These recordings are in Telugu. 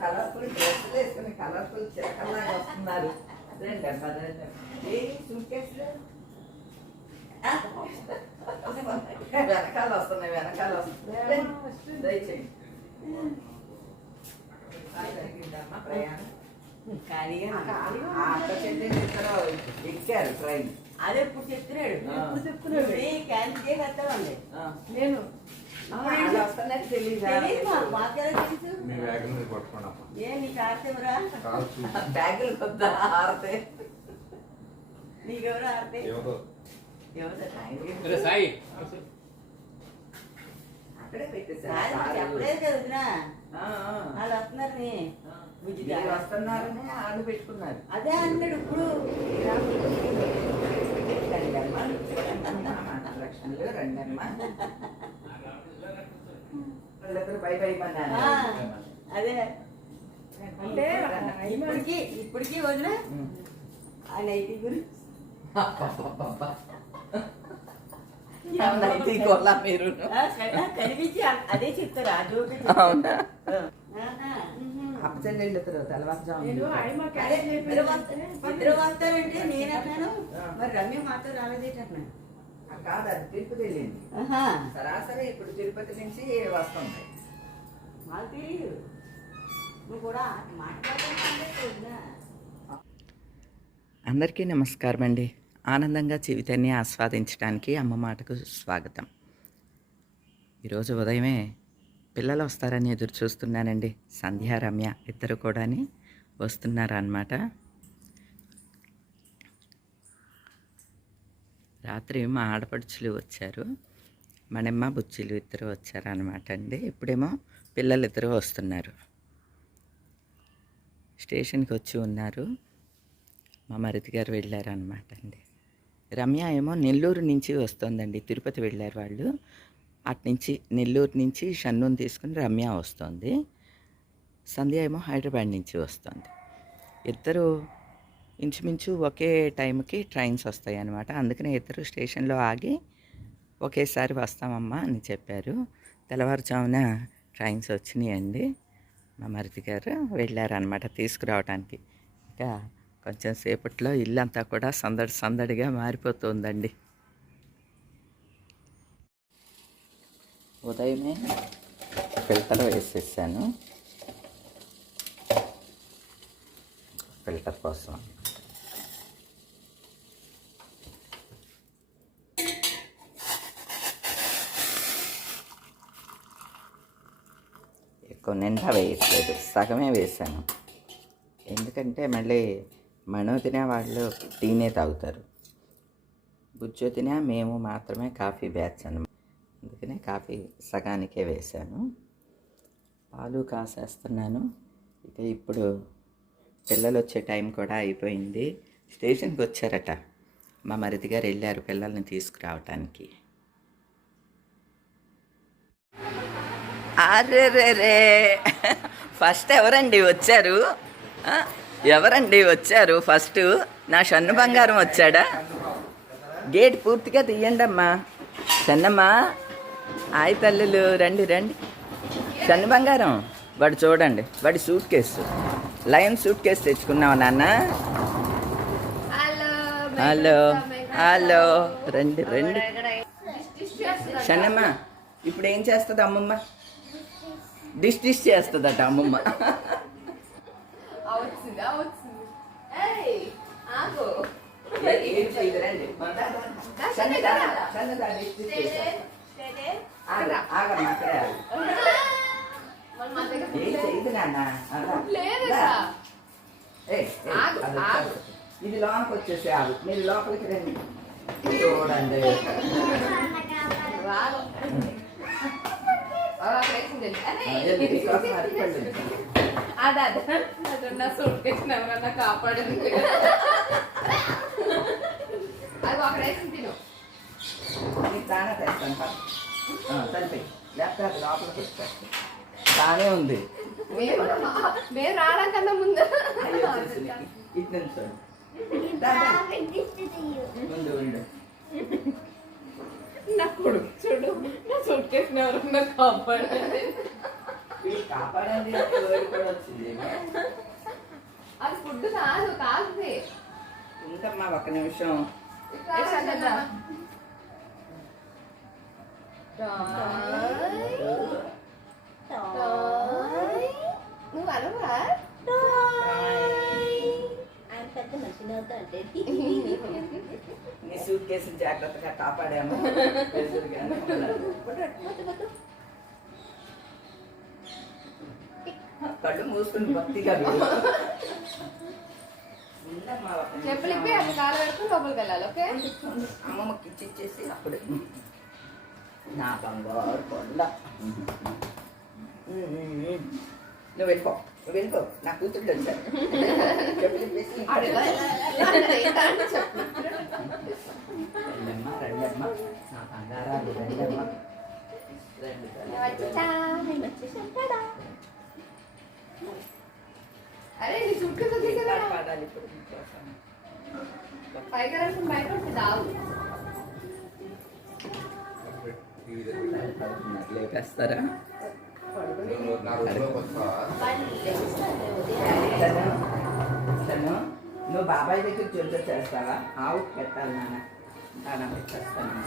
కలర్ఫుల్ డ్రెస్సులు వేసుకుని కలర్ఫుల్ చిరకల్లాగా వస్తున్నారు. రండి అమ్మా రండి ఏ సూట్ కేసులు ఆ? వెనకాల వస్తున్నాయి వెనకాల వస్తున్నాయి. దయచేయండి. జరిగిందమ్మా ప్రయాణం. ఖాళీగా ఎక్కారు ట్రైన్. అదే ఇప్పుడు చెప్తున్నాడు. ఇప్పుడు చెప్తున్నాడు. క్యాన్సిల్ చేస్తామండి ఆ. నేను అక్కడే వదినా. ఆ, ఆ. వాళ్ళు వస్తున్నారని. వస్తున్నారని ఆడు పెట్టుకున్నారు. అదే అన్నాడు ఇప్పుడు. రండమ్మా లక్ష్మణులు రండమ్మా. అదే. అంటే ఇప్పటికి ఇప్పటికి వదిన ఆ నైటీ గొల్ల మీరు. కనిపించి అదే చెప్తారు ఆ జోకి అవునా ఇద్దరు వస్తారంటే మరి రమ్య మాతో రాలేదేటన్నాను కాదు అది తిరుపతి వెళ్ళింది. సరాసరి ఇప్పుడు తిరుపతి నుంచి వస్తుంది తెలియదు నువ్వు కూడా మాట్లాడుతున్నా అందరికీ నమస్కారం అండి. ఆనందంగా జీవితాన్ని ఆస్వాదించడానికి అమ్మ మాటకు స్వాగతం. ఈరోజు ఉదయమే పిల్లలు వస్తారని ఎదురు చూస్తున్నానండి. సంధ్య రమ్య ఇద్దరు కూడాని వస్తున్నారన్నమాట. రాత్రి మా ఆడపడుచులు వచ్చారు. మనమ్మ బుచ్చిలు ఇద్దరు వచ్చారనమాట అండి. ఇప్పుడేమో పిల్లలు ఇద్దరు వస్తున్నారు. స్టేషన్కి వచ్చి ఉన్నారు. మా మరిది గారు వెళ్ళారనమాట అండి. రమ్య ఏమో నెల్లూరు నుంచి వస్తుందండి. తిరుపతి వెళ్ళారు వాళ్ళు. అటు నుంచి నెల్లూరు నుంచి షన్నుని తీసుకుని రమ్య వస్తుంది. సంధ్య ఏమో హైదరాబాద్ నుంచి వస్తుంది. ఇద్దరు ఇంచుమించు ఒకే టైంకి ట్రైన్స్ వస్తాయి అనమాట అందుకనే ఇద్దరు స్టేషన్లో ఆగి ఒకేసారి వస్తామమ్మా అని చెప్పారు. తెల్లవారుజామున ట్రైన్స్ వచ్చినాయండి. మా మరిది గారు వెళ్ళారనమాట తీసుకురావడానికి ఇంకా కొంచెం సేపట్లో ఇల్లంతా కూడా సందడి సందడిగా మారిపోతుందండి. ఉదయమే ఫిల్టర్ వేసేసాను. ఫిల్టర్ కోసం. ఎక్కువ నిండా వేయట్లేదు. సగమే వేసాను ఎందుకంటే మళ్ళీ మనోదిన వాళ్ళు టీనే తాగుతారు. బుజ్జొదిన మేము మాత్రమే కాఫీ బ్యాచ్ అనమాట అందుకనే కాఫీ సగానికే వేశాను. పాలు కాసేస్తున్నాను. ఇక ఇప్పుడు పిల్లలు వచ్చే టైం కూడా అయిపోయింది. స్టేషన్కి వచ్చారట. మా మరిది గారు వెళ్ళారు పిల్లల్ని తీసుకురావటానికి. అరే ఫస్ట్ ఎవరండి వచ్చారు? ఎవరండి వచ్చారు? ఫస్ట్ నా షన్ను బంగారం వచ్చాడా? గేట్ పూర్తిగా తీయండి అమ్మా చెన్నమ్మా ఆయి తల్లులు రండి రండి. షన్ను బంగారం వాడు చూడండి వాడి suitcase lion suitcase తెచ్చుకున్నావా నాన్న? హలో హలో రండి రండి. షన్నమ్మ ఇప్పుడు ఏం చేస్తుంది అమ్మమ్మ? డిష్ డిష్ చేస్తుందట అమ్మమ్మ. ఇది లోపలికి వచ్చేసి ఆగు. మీరు లోపలికి రండి. చూడండి. రాదు అలా వేసింది అరే వెళ్ళి, మీకోసం అరటిపళ్ళు. అదే అదే అదే నా సూట్ కేసు ఎవరన్నా కాపాడింది అది అక్కడ వేసింది తిను నీకు దానా తెస్తాను సరిపోయి లేకపోతే అది లోపలికి వచ్చేస్తుంది బాగానే ఉంది మేము మేము రావడానికన్నా ముందు అయ్యో, వచ్చేసింది. ఇటు నిల్చోండి. దా, దా. ముందు ఉండు నా కొడుకు చూడు నా సూట్ కేసు ఎవరన్నా కూడా వచ్చింది. అది ఫుడ్ కాదు కాదు ఉంటమ్మా ఒక నిమిషం. నువ్వు అనవా అంటే నీ సూట్ కేసు జాగ్రత్తగా కాపాడాము. కళ్ళు మూసుకుని భక్తిగా అది కాలు లోపలికి వెళ్ళాలి ఓకే? అమ్మమ్మకి ఇచ్చేసి అప్పుడే. నా బంగారు కొండ. నువ్వు వెళ్ళిపో నువ్వు వెళ్ళిపో నా కూతుళ్ళు వచ్చారు చెప్పులు ఇప్పేసి ఇక్కడే రండమ్మా రండమ్మా నా బంగారాలు రండమ్మా. అరే నీ చుట్టూ ఇప్పుడు. పైగా బయట. లేపేస్తారా తను నువ్వు బాబాయ్ దగ్గర చూసి చేస్తావా? ఆవు పెట్టాలి నాన్న. నాన్న పెట్టేస్తాను.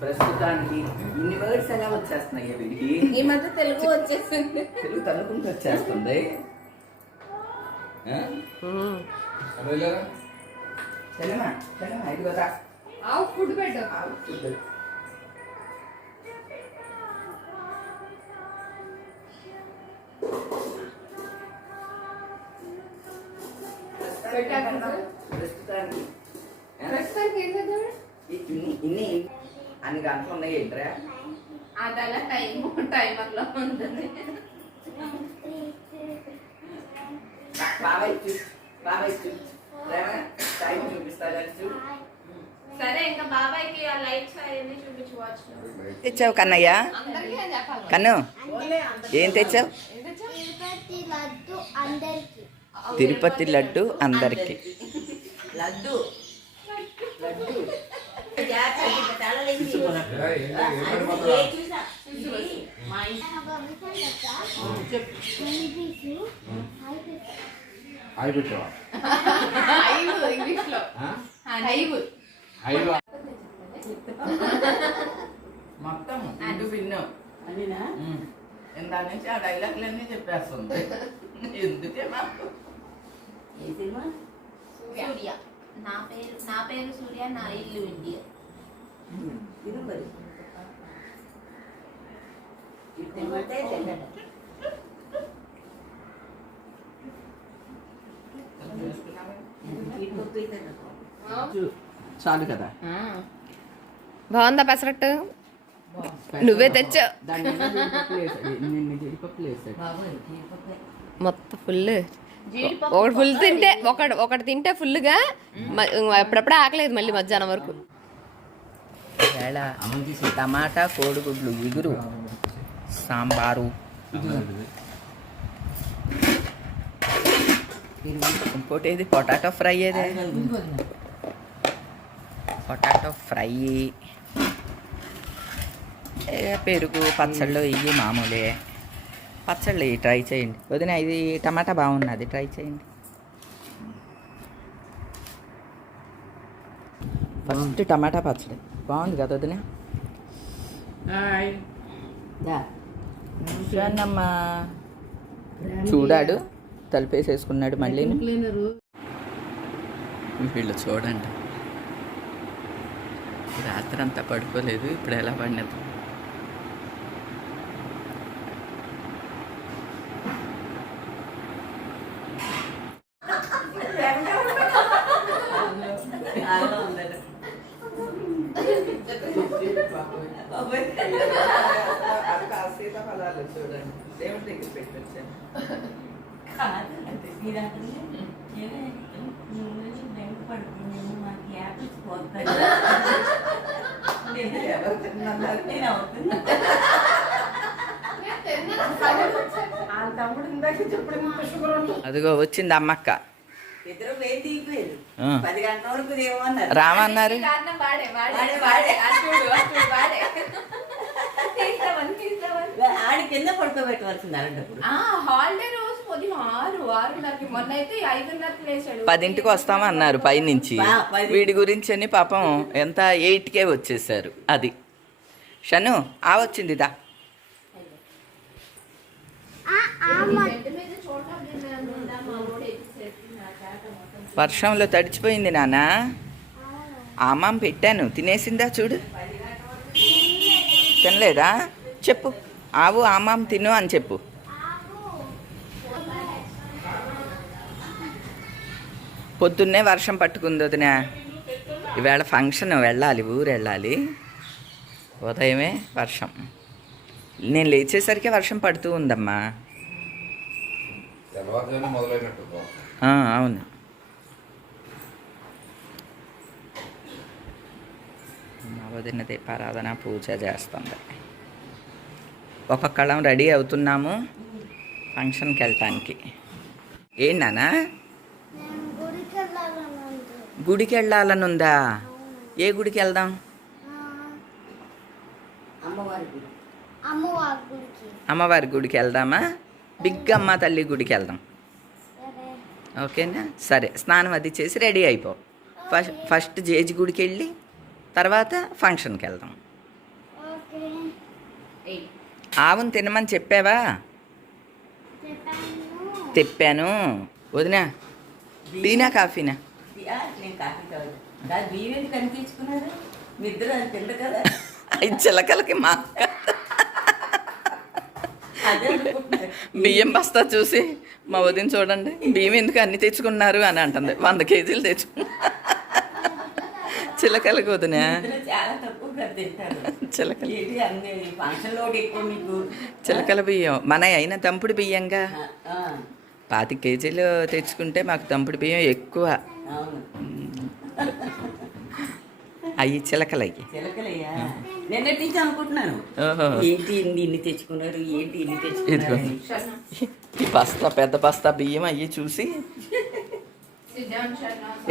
ప్రస్తుతానికి ఇన్ని వర్డ్స్ ఎలా వచ్చేస్తున్నాయి వీడికి? ఈ మధ్య తెలుగు వచ్చేసింది. తెలుగు తనుకుంటూ వచ్చేస్తుంది. చలమా చలమా ఇది కదా ఆవు ఫుడ్ పెట్టు. ఆవు ఫుడ్. చేద్దాం? ఇన్ని అన్ని గంటలు ఉన్నాయి ఏంట్రా? అదలా టైం టైమర్లో ఉంటుంది. బాబాయ్ బాబాయ్ చూ రేమా టైం చూపిస్తారా చూడు సరే ఇంకా బాబాయ్కి ఆ లైట్స్ అవన్నీ చూపించు వాచ్ తెచ్చావు కన్నయ్య? అందరికీ అని చెప్పాలి. కన్ను? ఏం తెచ్చావు? తిరుపతి లడ్డు అందరికి. తిరుపతి లడ్డు హైవ్ ఇంగ్లీష్లో? హైవ్ ఆయిలు మొత్తం అంటూ విన్నాం అనినా ఇందా నుంచి ఆ డైలాగులన్నీ చెప్పేస్తుంది ఎందుకే మాకు ఏ సినిమా సూర్య నా పేరు నా పేరు సూర్య నా ఇల్లు ఇండియా తిను మరి తినమంటే చాలు కదా. బాగుందా పెసరట్టు? నువ్వే తెచ్చావు. మొత్తం ఫుల్. ఒకటి ఫుల్ తింటే ఒకటి ఒకటి తింటే ఫుల్గా ఎప్పుడప్పుడే ఆకలేదు మళ్ళీ మధ్యాహ్నం వరకు. వేళ. టమాటా కోడిగుడ్లు ఇగురు సాంబారు. ఇంకోటి ఏది? పొటాటో ఫ్రై ఏదే? Potato fry. పెరుగు పచ్చళ్ళు ఇవి మామూలే. పచ్చళ్ళు ఇవి ట్రై చేయండి. వదిన ఇది టమాటా బాగున్నది ట్రై చేయండి. ఫస్ట్ టమాటా పచ్చడి. బాగుంది కదా వదిన. చూడమ్మా చూడాడు. తలుపేసేసుకున్నాడు మళ్ళీ వీళ్ళు చూడండి. రాత్రి అంతా పడుకోలేదు. ఇప్పుడు ఎలా పడినది బాగా ఉందట. బాబోయ్. సీతాఫలాలు చూడండి దేవుడి దగ్గర పెట్టొచ్చాను మీరు నుంచి మాకు యాపిల్స్. నేను అవుతున్నా. అదిగో వచ్చింది అమ్మక్క. రామన్నారు కారణం వాడే వాడే. వాడే, వాడే. అట్టుడు అట్టుడు వాడే. తీస్తామని తీస్తామని ఆడి కింద పడుకోబెట్టవలసింది హాలిడే రోజు ఉదయం ఆరు ఆరున్నరకి మొన్న అయితే ఐదున్నరకి లేచాడు. పదింటికి వస్తామన్నారు పైనుంచి. వీడి గురించి అని పాపం ఎంత ఎయిట్కే వచ్చేసారు. అది. షను ఆ వచ్చింది దా. వర్షంలో తడిచిపోయింది నాన్న. ఆమాం పెట్టాను. తినేసిందా చూడు. తినలేదా? చెప్పు. ఆవు ఆమాం తిను అని చెప్పు. పొద్దున్నే వర్షం పట్టుకుంది వదిన. ఈవేళ ఫంక్షన్ వెళ్ళాలి ఊరు వెళ్ళాలి. ఉదయమే వర్షం. నేను లేచేసరికి వర్షం పడుతూ ఉందమ్మా. అవును. నవదిన దీపారాధన పూజ చేస్తుంది. ఒక్కొక్కళ్ళం రెడీ అవుతున్నాము ఫంక్షన్కి వెళ్ళటానికి. ఏంటన్నా గుడికి వెళ్ళాలని ఉందా ఏ గుడికి వెళ్దాం అమ్మవారి గుడి. అమ్మవారి గుడికి. అమ్మవారి గుడికి వెళ్దామా బిగ్ అమ్మ తల్లి గుడికి వెళ్దాం ఓకేనా? సరే స్నానం అది చేసి రెడీ అయిపో. ఫస్ట్ ఫస్ట్ జేజి గుడికి వెళ్ళి తర్వాత ఫంక్షన్కి వెళ్దాం ఆవును తినమని చెప్పావా? చెప్పాను. తెప్పాను వదినా టీనా కాఫీనా? నేను కాఫీ తాగను దాని బియ్యం ఎందుకు కనిపించుకున్నారు మీ ఇద్దరు అది తింటారు కదా. అవి చిలకలకి మా అక్క. అదే అనుకుంటున్నారు బియ్యం బస్తా చూసి మా వదిన చూడండి బియ్యం ఎందుకు అన్ని తెచ్చుకున్నారు అని అంటుంది. వంద కేజీలు తెచ్చుకున్నా చిలకలకి వదినా. ఇద్దరు చాలా తక్కువగా తింటారు. చిలకలు. ఏంటి అన్ని ఫంక్షన్ లోడ్ ఎక్కువ మీకు? చిలకల బియ్యం. మన అయిన తంపుడు బియ్యంగా. ఆ, ఆ, పాతి కేజీలు తెచ్చుకుంటే మాకు తంపుడు బియ్యం ఎక్కువ. అవి చిలకలు అయ్యి చిలకలయ్యా. నిన్నటి నుంచి అనుకుంటున్నాను. ఓహో. ఏంటి ఇన్ని తెచ్చుకున్నారు? ఏంటి ఇన్ని. తెచ్చుకున్నారు? ఈ బస్తా పెద్ద బస్తా బియ్యం అయ్యి చూసి.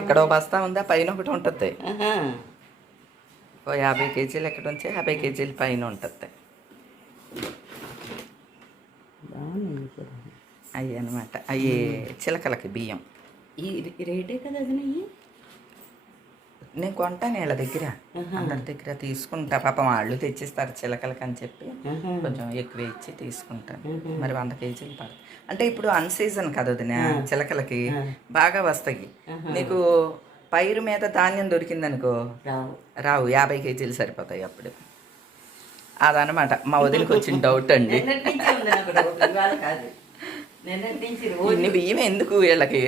ఇక్కడ బస్తా ఉందా? పైన ఒకటి ఉంటుంది. ఓ యాభై కేజీలు ఎక్కడ ఉంచి? యాభై కేజీల పైన ఉంటుంది. అవి అనమాట అవి చిలకలకి బియ్యం. ఈ రేటే కదా అది నేను కొంటాను వీళ్ళ దగ్గర. అందరి దగ్గర తీసుకుంటా. పాపం వాళ్ళు తెచ్చిస్తారు చిలకలకి అని చెప్పి కొంచెం ఎక్కువ ఇచ్చి తీసుకుంటాను. మరి వంద కేజీలు పడతాయి అంటే ఇప్పుడు అన్ సీజన్ కదా వదిన చిలకలకి బాగా వస్తాయి. నీకు పైరు మీద ధాన్యం దొరికిందనుకో రావు. రావు యాభై కేజీలు సరిపోతాయి అప్పుడు. అదనమాట మా వదినకి వచ్చిన డౌట్ అండి ఇన్ని బియ్యం ఎందుకు వీళ్ళకి?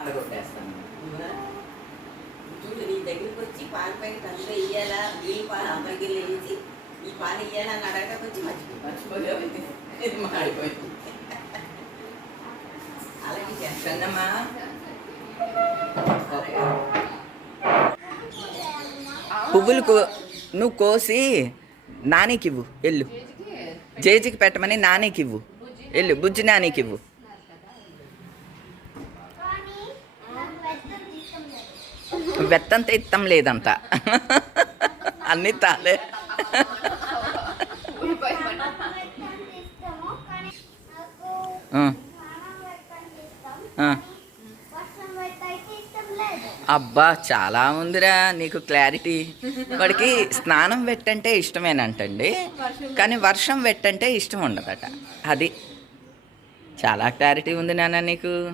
అలాగే చేస్తాను. కన్నమ్మా పువ్వులు కో నువ్వు కోసి నానికివ్వు ఎల్లు. జేజీకి పెట్టమని నానేకివ్వు ఎల్లు. బుజ్జి నానేకివ్వు. కానీ వెత్తంత ఇత్తం లేదంత అన్ని తాలే. ఆ, స్నానం వెస్టర్న్ ఇష్టం ఆ. వర్షం అయితే ఇష్టం లేదు అబ్బా చాలా ఉందిరా నీకు క్లారిటీ. వాడికి స్నానం పెట్టంటే ఇష్టమేనంటండి. కానీ వర్షం పెట్టంటే ఇష్టం ఉండదట. అది. చాలా క్లారిటీ ఉంది నాన్న నీకు.